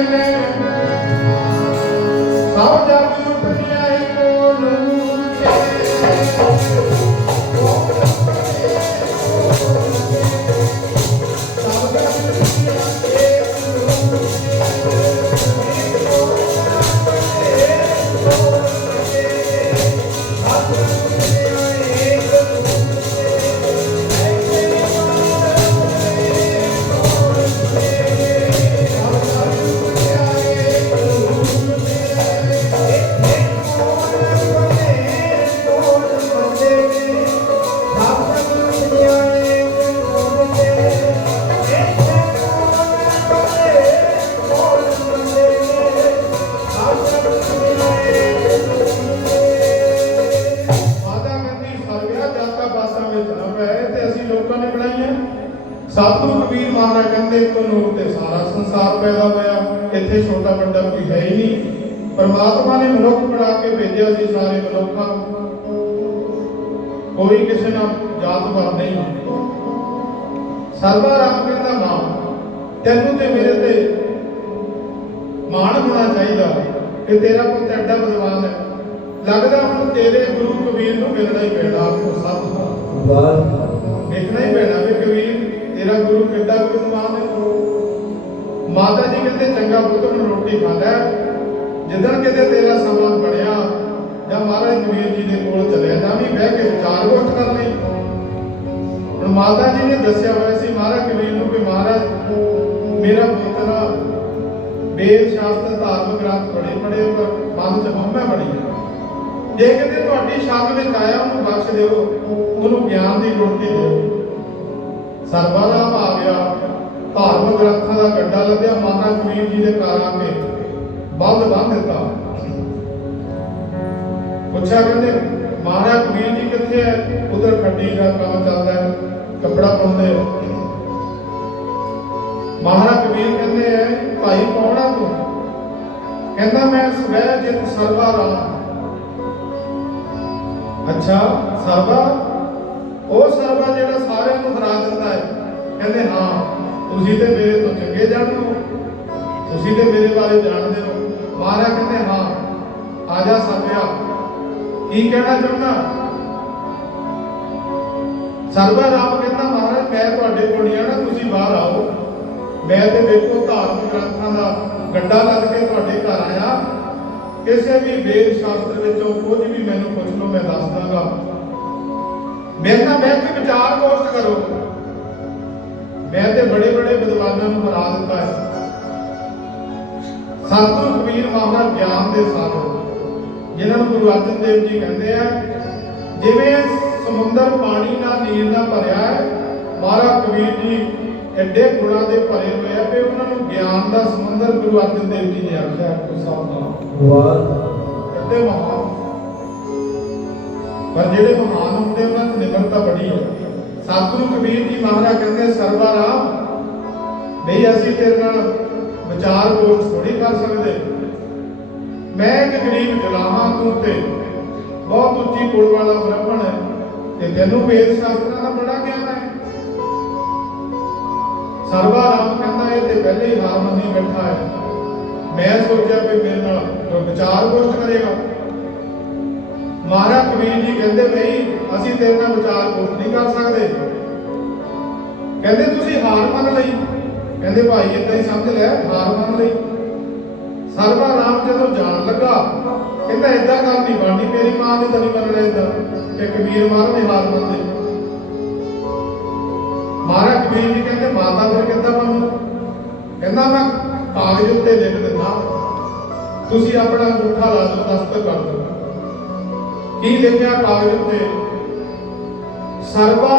ਸਭ ਸਤਿਗੁਰੂ ਕਬੀਰ ਮਹਾਰਾਜ ਕਹਿੰਦੇ ਇੱਕ ਨੂਰ ਤੇ ਸਾਰਾ ਸੰਸਾਰ ਪੈਦਾ ਹੋਇਆ ਇੱਥੇ ਛੋਟਾ ਵੱਡਾ ਕੋਈ ਹੈ ਹੀ ਨਹੀਂ। ਪਰਮਾਤਮਾ ਨੇ ਮਨੁੱਖ ਬਣਾ ਕੇ ਭੇਜਿਆ ਸੀ ਸਾਰੇ ਮਨੁੱਖਾਂ ਨੂੰ। ਕੋਈ ਕਿਸੇ ਨਾਲ ਜਾਤ ਪਾਤ ਨਹੀਂ ਸਰਵਾ ਰਾਮ ਕਹਿੰਦਾ ਮਾਂ ਤੈਨੂੰ ਤੇ ਮੇਰੇ ਤੇ ਮਾਣ ਹੋਣਾ ਚਾਹੀਦਾ ਕਿ ਤੇਰਾ ਪੁੱਤ ਐਡਾ ਵਿਦਵਾਨ ਹੈ। ਲੱਗਦਾ ਹੁਣ ਤੇਰੇ ਗੁਰੂ ਕਬੀਰ ਨੂੰ ਮਿਲਣਾ ਹੀ ਪੈਣਾ ਆਪਕੋ ਸਭ ਦੇਖਣਾ ਹੀ ਪੈਣਾ ਵੀ ਕਬੀਰ। ਤੇਰਾ ਗੁਰੂ ਕਿੱਡਾ ਵਿਦਵਾਨ ਹੈ ਮਾਤਾ ਜੀ ਕਹਿੰਦੇ, ਚੰਗਾ ਪੁੱਤ ਨੂੰ ਰੋਟੀ ਖਾ ਲੈ ਕਿਤੇ ਤੇਰਾ ਸਮਾਂ ਬਣਿਆ ਜਾਂ ਮਹਾਰਾਜ ਕਬੀਰ ਜੀ ਦੇ ਕੋਲ ਚਲਿਆ ਜਾਂ ਵੀ ਬਹਿ ਕੇ ਵਿਚਾਰ ਗੋਸ਼ਟ ਕਰ ਲਈ। ਹੁਣ ਮਾਤਾ ਜੀ ਨੇ ਦੱਸਿਆ ਹੋਇਆ ਸੀ, ਮਹਾਰਾਜ ਕਬੀਰ ਨੂੰ ਕਿ ਮਹਾਰਾਜ, ਮੇਰਾ ਪੁੱਤਰਾ ਵੇਦ ਸ਼ਾਸਤਰ ਧਾਰਮਿਕ ਗ੍ਰੰਥ ਪੜ੍ਹੇ ਪੜ੍ਹੇ ਪਰ ਮਨ ਚ ਹਉਮੈ ਬੜੀ ਜੇ ਕਿਤੇ ਤੁਹਾਡੀ ਸ਼ਾਨ ਵਿੱਚ ਆਇਆ, ਉਹਨੂੰ ਬਖਸ਼ ਦਿਓ, ਉਹਨੂੰ ਗਿਆਨ ਦੀ ਰੋਟੀ ਦਿਓ। ਸਰਬਰਾਮ ਆ ਗਿਆ ਧਾਰਮਿਕ ਗ੍ਰੰਥਾਂ ਦਾ ਗੱਡਾ ਲੱਦਿਆ ਮਹਾਰਾਜ ਕਬੀਰ ਜੀ ਦੇ ਘਰ ਆ ਬੰਦ ਬੰਦ ਦਿੱਤਾ। ਪੁੱਛਿਆ ਕਹਿੰਦੇ, ਮਹਾਰਾਜ ਕਬੀਰ ਜੀ ਕਿੱਥੇ ਹੈ ਉਧਰ ਖੱਡੀ ਦਾ ਕੰਮ ਚੱਲਦਾ ਹੈ ਕੱਪੜਾ ਪਾਉਂਦੇ ਹੋ ਮਹਾਰਾਜ ਕਬੀਰ ਕਹਿੰਦੇ ਹੈ ਭਾਈ, ਕੌਣਾ ਤੂੰ? ਕਹਿੰਦਾ, ਮੈਂ ਸਵੈ ਜਿਤ ਸਰਵਾ ਅੱਛਾ ਸਰਵਾ ਉਹ ਸਰਵਾ ਜਿਹੜਾ ਸਾਰਿਆਂ ਨੂੰ ਹਰਾ ਦਿੰਦਾ ਹੈ। ਕਹਿੰਦੇ, ਹਾਂ, ਤੁਸੀਂ ਤੇ ਮੇਰੇ ਤੋਂ ਚੰਗੇ ਜਾਣਦੇ ਹੋ। ਤੁਸੀਂ ਤੇ ਮੇਰੇ ਬਾਰੇ ਜਾਣਦੇ ਹੋ। ਮਹਾਰਾਜ ਕਹਿੰਦੇ, ਹਾਂ, ਆ ਜਾ ਕੀ ਕਹਿਣਾ ਚਾਹੁੰਦਾ? ਸਰਵਾ ਰਾਮ ਕਹਿੰਦਾ, ਮਹਾਰਾਜ, ਮੈਂ ਤੁਹਾਡੇ ਕੋਲ ਨਹੀਂ ਆਣਾ ਤੁਸੀਂ ਬਾਹਰ ਆਓ। ਮੈਂ ਤੇ ਵੇਖੋ ਧਾਰਮਿਕ ਗ੍ਰੰਥਾਂ ਦਾ ਗੱਡਾ ਲੱਗ ਕੇ ਤੁਹਾਡੇ ਘਰ ਆਇਆ। ਕਿਸੇ ਵੀ ਵੇਦ ਸ਼ਾਸਤਰ ਵਿੱਚੋਂ ਕੁਝ ਵੀ ਮੈਨੂੰ ਪੁੱਛ ਲਓ, ਮੈਂ ਦੱਸ ਦਾਂਗਾ। ਮੇਰੇ ਨਾਲ ਬਹਿ ਕੇ ਵਿਚਾਰ ਗੋਸ਼ਟ ਕਰੋ। ਮੈਂ ਤੇ ਬੜੇ ਬੜੇ ਵਿਦਵਾਨਾਂ ਨੂੰ ਹਰਾ ਦਿੱਤਾ ਹੈ। ਸਤਿਗੁਰੂ ਕਬੀਰ ਮਹਾਰਾਜ ਗਿਆਨ ਦੇ ਸਾਗਰ ਜਿਨ੍ਹਾਂ ਨੂੰ ਗੁਰੂ ਅਰਜਨ ਦੇਵ ਜੀ ਕਹਿੰਦੇ ਆ ਜਿਵੇਂ ਸਮੁੰਦਰ ਪਾਣੀ ਨਾਲ ਨੀਰ ਨਾਲ ਭਰਿਆ ਹੈ ਮਹਾਰਾਜ ਕਬੀਰ ਜੀ ਐਡੇ ਗੁਣਾਂ ਦੇ ਭਰੇ ਹੋਏ ਆ ਕਿ ਉਹਨਾਂ ਨੂੰ ਗਿਆਨ ਦਾ ਸਮੁੰਦਰ ਗੁਰੂ ਅਰਜਨ ਦੇਵ ਜੀ ਨੇ ਆਖਿਆ ਕੋਈ ਸਾਹਿਬ ਨਾਲ ਐਡੇ ਮਹਾਨ ਪਰ ਜਿਹੜੇ ਮਹਾਨ ਹੁੰਦੇ ਉਹਨਾਂ ਦੀ ਨਿਮਰਤਾ ਬੜੀ ਹੈ। ਸਤਿਗੁਰੂ ਕਬੀਰ ਜੀ ਮਹਾਰਾਜ ਕਹਿੰਦੇ ਸਰਵਾ ਰਾਮ। ਨਹੀਂ, ਅਸੀਂ ਤੇਰੇ ਨਾਲ ਵਿਚਾਰ ਗੋਸ਼ਟ ਥੋੜੀ ਕਰ ਸਕਦੇ। ਮੈਂ ਇੱਕ ਗਰੀਬ ਜਲਾਹਾਂ ਤੂੰ ਤੇ ਬਹੁਤ ਉੱਚੀ ਕੁਲ ਵਾਲਾ ਬ੍ਰਾਹਮਣ ਹੈ ਤੇ ਤੈਨੂੰ ਵੇਦ ਸ਼ਾਸਤਰਾਂ ਦਾ ਬੜਾ ਗਿਆਨ ਹੈ। ਸਰਵਾ ਰਾਮ ਕਹਿੰਦਾ, ਇਹ ਤੇ ਪਹਿਲੇ ਹੀ ਹਾਰ ਮੰਨੀ ਬੈਠਾ ਹੈ। ਮੈਂ ਸੋਚਿਆ ਵੀ ਮੇਰੇ ਨਾਲ ਵਿਚਾਰ ਗੋਸ਼ਟ ਕਰੇਗਾ। ਮਹਾਰਾਜ ਕਬੀਰ ਜੀ ਕਹਿੰਦੇ ਨਹੀਂ ਅਸੀਂ ਤੇਰੇ ਨਾਲ ਵਿਚਾਰ ਗੋਸ਼ਟ ਨਹੀਂ ਕਰ ਸਕਦੇ। ਕਹਿੰਦੇ ਤੁਸੀਂ ਹਾਰ ਮੰਨ ਲਈ। ਕਹਿੰਦੇ ਭਾਈ ਇਦਾਂ ਹੀ ਸਮਝ ਲੈ, ਹਾਰ ਮੰਨ ਲਈ। ਸਰਵਾ ਰਾਮ ਜਦੋਂ ਜਾਣ ਲੱਗਾ, ਕਹਿੰਦਾ ਇਦਾਂ ਗੱਲ ਨਹੀਂ ਬਣਨੀ ਮੇਰੀ ਮਾਂ ਨੇ ਤਾਂ ਨਹੀਂ ਮੰਨਣਾ ਇਦਾਂ ਕਿ ਕਬੀਰ ਮਹਾਰਾਜ ਨੇ ਹਾਰ ਮੰਨਦੇ ਮਹਾਰਾਜ ਕਬੀਰ ਜੀ ਕਹਿੰਦੇ, ਮਾਤਾ ਫਿਰ ਕਿੱਦਾਂ ਮੰਨੂ ਕਹਿੰਦਾ, ਮੈਂ ਕਾਗਜ਼ ਉੱਤੇ ਲਿਖ ਦਿੰਦਾ। ਤੁਸੀਂ ਆਪਣਾ ਅੰਗੂਠਾ ਲਾ ਦਿਓ, ਦਸਤਕ ਕਰ ਦਿਓ। ਕੀ ਲਿਖਿਆ ਕਾਗਜ਼ ਉੱਤੇ ਸਰਵਾ